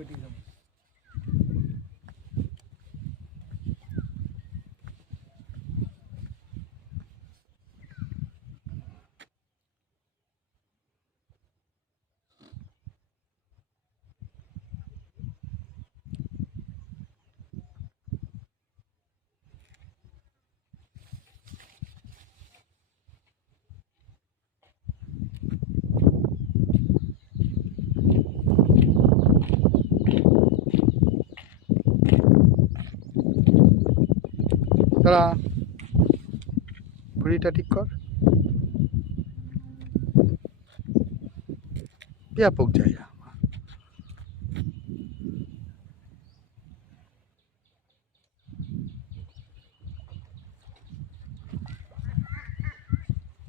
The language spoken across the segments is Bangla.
कॉम्पिटिशन। তারা ঘড়িটা ঠিক কর। ব্যাপক জায়গা।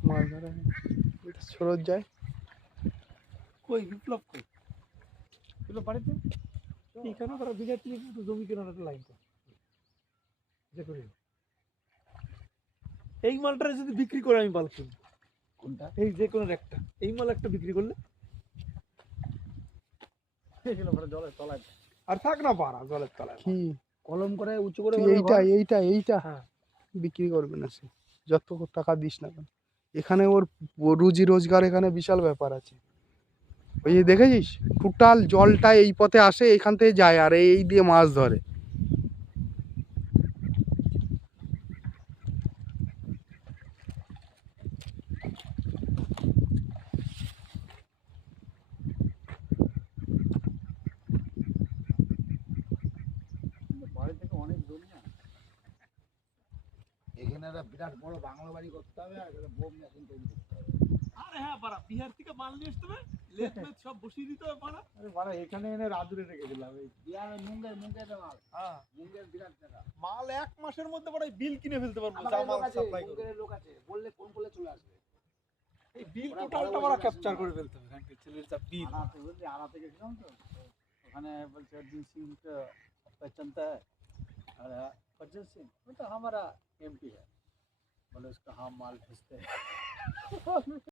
মাছ ধরা এটা স্রোত যায়। कोई विप्लव कोई विप्लव बाड़ीते এখানে তারা বিঘা 30 মতো জমি কেনার একটা লাইন করে যে করে এই মালটা যদি বিক্রি করে আমি মাল কিনবো। কোনটা? এই যে কোনো একটা এই মাল একটা বিক্রি করলে এগুলো বড় জলের তলায় আর থাক না পারা জলের তলায় কি কলম করে উঁচু করে তুই এইটা হ্যাঁ বিক্রি করবে না সে, যত টাকা দিস না কেন। এখানে ওর রুজি রোজগার এখানে বিশাল ব্যাপার আছে। ওই যে দেখেছিস টোটাল জলটা এই পথে আসে, এখান থেকে যায় আর এই দিয়ে মাছ ধরে। বাড়ি থেকে অনেক জমি না এখানে একটা বিরাট বড় বাংলা বাড়ি করতে হবে আর একটা বোম মেশিন তৈরি করতে হবে। আরে হ্যাঁ পারা বিহার থেকে মাল নিয়ে আসতে হবে লেট মেট সব বসিয়ে দিতে হবে পারা। আরে পারা এখানে এনে রাজুরে রেখে দিলাম এই বিহার মুঙ্গের মাল, হ্যাঁ মুঙ্গের বিরাট জায়গা। মাল এক মাসের মধ্যে পারা বিল কিনে ফেলতে পারবো আমার যা কাছে মাল লোক আছে, সাপ্লাই করব। মুঙ্গেরের লোক আছে, বললে ফোন করলে চলে আসবে। এই বিল ওরা টোটালটা বড় পারা বড় ক্যাপচার মেশিন করে ফেলতে হবে এখানকার ছেলের যা বিল। আনাতে বুঝলি, আনাতে গেছিলাম তো ওখানে বলছে অর্जुन सिंह का पहचानता है और अर्जुन सिंह वो तो हमारा एमपी है। बोले उसका हम माल भेजते हैं